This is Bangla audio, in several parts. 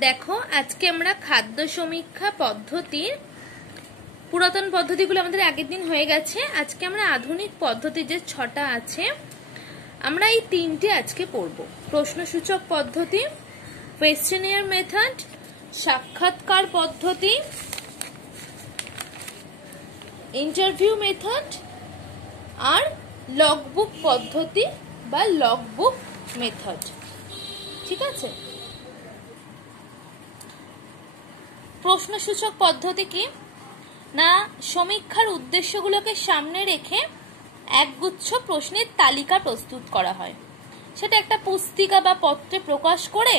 দেখো আজকে আমরা খাদ্য সমীক্ষা পদ্ধতির পুরাতন পদ্ধতিগুলো আমাদের আগের দিন হয়ে গেছে। আজকে আমরা আধুনিক পদ্ধতি যে 6টা আছে আমরা এই 3টে আজকে পড়ব। প্রশ্নসূচক পদ্ধতি, কোয়েশ্চেনিয়ার মেথড, সাক্ষাৎকার পদ্ধতি, ইন্টারভিউ মেথড আর লগবুক পদ্ধতি বা লগবুক মেথড। ঠিক আছে, প্রশ্নসূচক পদ্ধতি কি না, সমীক্ষার উদ্দেশ্যগুলোকে সামনে রেখে একগুচ্ছ প্রশ্নের তালিকা প্রস্তুত করা হয়। সেটা একটা পুস্তিকা বা পত্রে প্রকাশ করে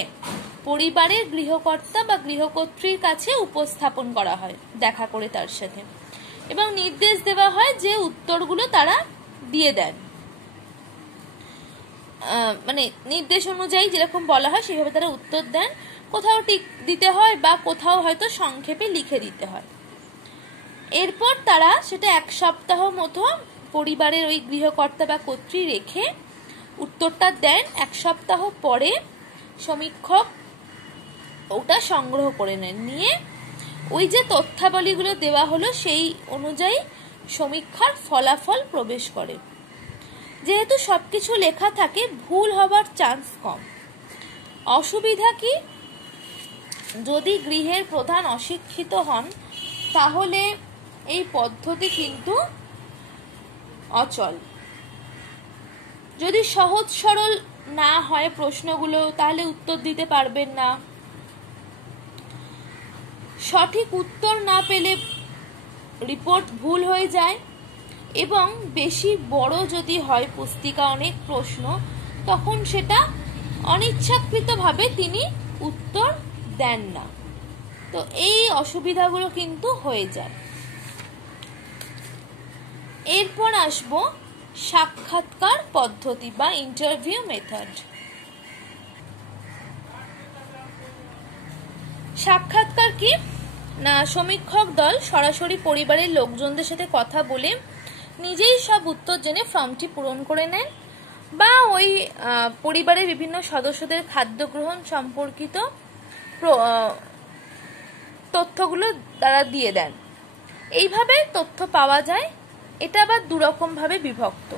পরিবারের গৃহকর্তা বা গৃহকর্ত্রীর কাছে উপস্থাপন করা হয় দেখা করে তার সাথে, এবং নির্দেশ দেওয়া হয় যে উত্তরগুলো তারা দিয়ে দেন। মানে নির্দেশ অনুযায়ী যেরকম বলা হয় সেভাবে তারা উত্তর দেন। কোথাও টিক দিতে হয় বা কোথাও হয়তো সংক্ষেপে লিখে দিতে হয়। এরপর তারা সেটা 1 সপ্তাহ মতো পরিবারের ওই গৃহকর্তা বা কর্ত্রী রেখে উত্তরটা দেন। 1 সপ্তাহ পরে সমীক্ষক ওটা সংগ্রহ করে নেন, নিয়ে ওই যে তথ্যাবলীগুলো দেওয়া হলো সেই অনুযায়ী সমীক্ষার ফলাফল প্রবেশ করে। যেহেতু সবকিছু লেখা থাকে ভুল হবার চান্স কম। অসুবিধা কি, যদি গৃহের প্রধান অশিক্ষিত হন তাহলে এই পদ্ধতি কিন্তু অচল। যদি সহজ সরল না হয় প্রশ্নগুলো তাহলে উত্তর দিতে পারবেন না। সঠিক উত্তর না পেলে রিপোর্ট ভুল হয়ে যায়, এবং বেশি বড় যদি হয় পুস্তিকা অনেক প্রশ্ন তখন সেটা অনিচ্ছাকৃতভাবে তিনি উত্তর দেন না। তো এই অসুবিধাগুলো কিন্তু হয়ে যায়। এরপর আসবো সাক্ষাৎকার পদ্ধতি বা ইন্টারভিউ মেথড। সাক্ষাৎকার কি না, সমীক্ষক দল সরাসরি পরিবারের লোকজনদের সাথে কথা বলে নিজেই সব উত্তর জেনে ফর্মটি পূরণ করে নেন, বা ওই পরিবারের বিভিন্ন সদস্যদের খাদ্য গ্রহণ সম্পর্কিত তথ্যগুলো তারা দিয়ে দেন। এইভাবে তথ্য পাওয়া যায়। এটা আবার দুরকম ভাবে বিভক্ত।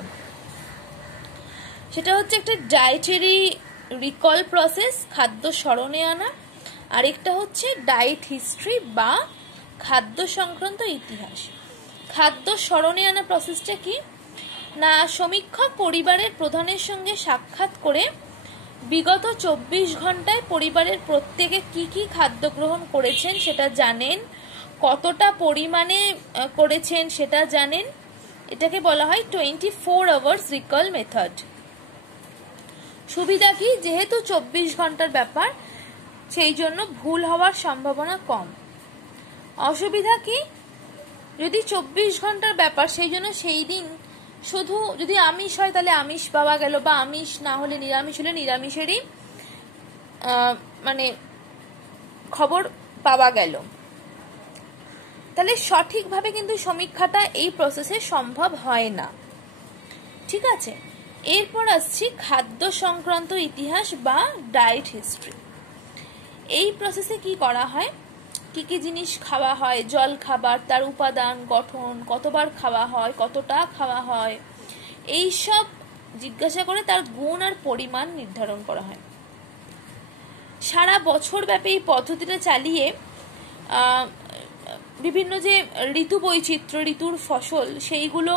সেটা হচ্ছে একটা ডায়েটারি রিকল প্রসেস, খাদ্য স্মরণে আনা, আরেকটা হচ্ছে ডায়েট হিস্ট্রি বা খাদ্য সংক্রান্ত ইতিহাস। খাদ্য স্মরণে আনা প্রসেসটা কি না, সমীক্ষক পরিবারের প্রধানের সঙ্গে সাক্ষাৎ করে বিগত 24 ঘন্টায় পরিবারের প্রত্যেকে কি কি খাদ্য গ্রহণ করেছেন সেটা জানেন, কতটা পরিমাণে করেছেন সেটা জানেন। এটাকে বলা হয় 24 আওয়ার্স রিকল মেথড। সুবিধা কি, যেহেতু 24 ঘন্টার ব্যাপার সেই জন্য ভুল হওয়ার সম্ভাবনা কম। অসুবিধা কি, যদি 24 ঘন্টার ব্যাপার সেই জন্য সেই দিন শুধু যদি আমিষ হয় তাহলে আমিষ পাওয়া গেল, বা আমিষ না হলে নিরামিষ হলে নিরামিষেরই মানে খবর পাওয়া গেল, তাহলে সঠিকভাবে কিন্তু সমীক্ষাটা এই প্রসেসে সম্ভব হয় না। ঠিক আছে, এরপর আসছি খাদ্য সংক্রান্ত ইতিহাস বা ডায়েট হিস্ট্রি। এই প্রসেসে কি করা হয়, কি কি জিনিস খাওয়া হয়, জল খাবার, তার উপাদান গঠন, কতবার খাওয়া হয়, কতটা খাওয়া হয়, এই সব জিজ্ঞাসা করে তার গুণ আর পরিমাণ নির্ধারণ করা হয়। সারা বছর ব্যাপী এই পদ্ধতিটা চালিয়ে বিভিন্ন যে ঋতু বৈচিত্র্য, ঋতুর ফসল সেইগুলো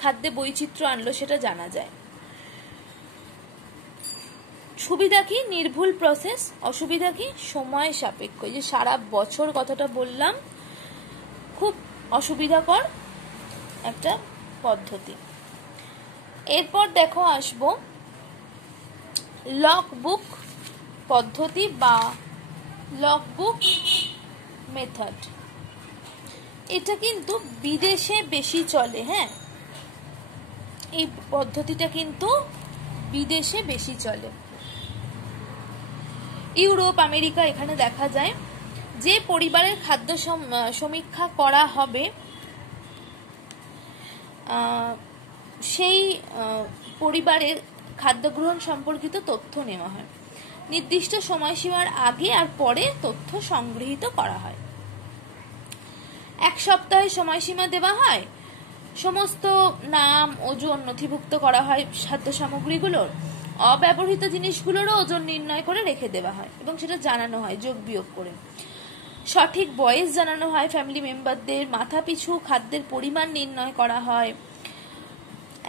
খাদ্যে বৈচিত্র্য আনলো সেটা জানা যায়। সুবিধা কি, নির্ভুল প্রসেস। অসুবিধা কি, সময় সাপেক্ষ। এই যে সারা বছর কথাটা বললাম, খুব অসুবিধাকর একটা পদ্ধতি। এরপর দেখো আসবো লগবুক পদ্ধতি বা লগবুক মেথড। এটা কিন্তু বিদেশে বেশি চলে। হ্যাঁ, এই পদ্ধতিটা কিন্তু বিদেশে বেশি চলে। ইউরোপ, আমেরিকা এখানে দেখা যায় যে পরিবারের খাদ্য সমীক্ষা করা হবে সেই পরিবারের খাদ্য গ্রহণ সম্পর্কিত তথ্য নেওয়া হয়। নির্দিষ্ট সময়সীমার আগে আর পরে তথ্য সংগৃহীত করা হয়। 1 সপ্তাহের সময়সীমা দেওয়া হয়, সমস্ত নাম ওজন নথিভুক্ত করা হয়, খাদ্য সামগ্রীগুলোর অব্যবহৃত জিনিসগুলোরও ওজন নির্ণয় করে রেখে দেওয়া হয় এবং সেটা জানানো হয় যোগ বিয়োগ করে। সঠিক বয়স জানানো হয় ফ্যামিলি মেম্বারদের, মাথাপিছু খাদ্যের পরিমাণ নির্ণয় করা হয়।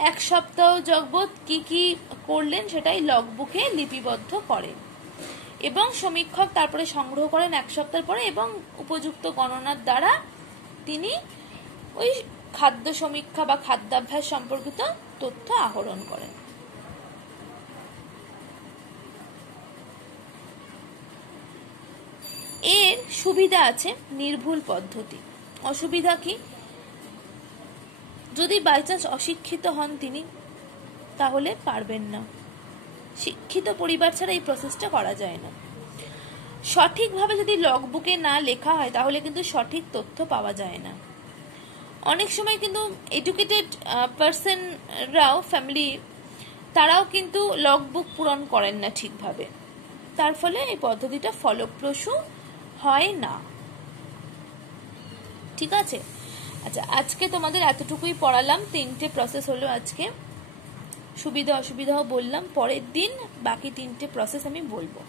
1 সপ্তাহ যাবত কি কি করলেন সেটাই লগবুকে লিপিবদ্ধ করেন এবং সমীক্ষক তারপরে সংগ্রহ করেন 1 সপ্তাহ পরে এবং উপযুক্ত গণনার দ্বারা তিনি ওই খাদ্য সমীক্ষা বা খাদ্যাভ্যাস সম্পর্কিত তথ্য আহরণ করেন। এর সুবিধা আছে, নির্ভুল পদ্ধতি। অসুবিধা কি? যদি বাই চান্স অশিক্ষিত হন তিনি, তাহলে পারবেন না। শিক্ষিত পরিবার ছাড়া এই প্রসেসটা করা যায় না। সঠিকভাবে যদি লগবুকে না লেখা হয় তাহলে কিন্তু সঠিক তথ্য পাওয়া যায় না। অনেক সময় কিন্তু এডুকেটেড পার্সনরাও ফ্যামিলি তারাও কিন্তু লগবুক পূরণ করেন না ঠিকভাবে, তার ফলে এই পদ্ধতিটা ফলপ্রসূ হয় না। ঠিক আছে, আচ্ছা আজকে তোমাদের এতটুকুই পড়ালাম। 3টে প্রসেস হলো আজকে, সুবিধা অসুবিধাও বললাম। পরের দিন বাকি 3টে প্রসেস আমি বলবো।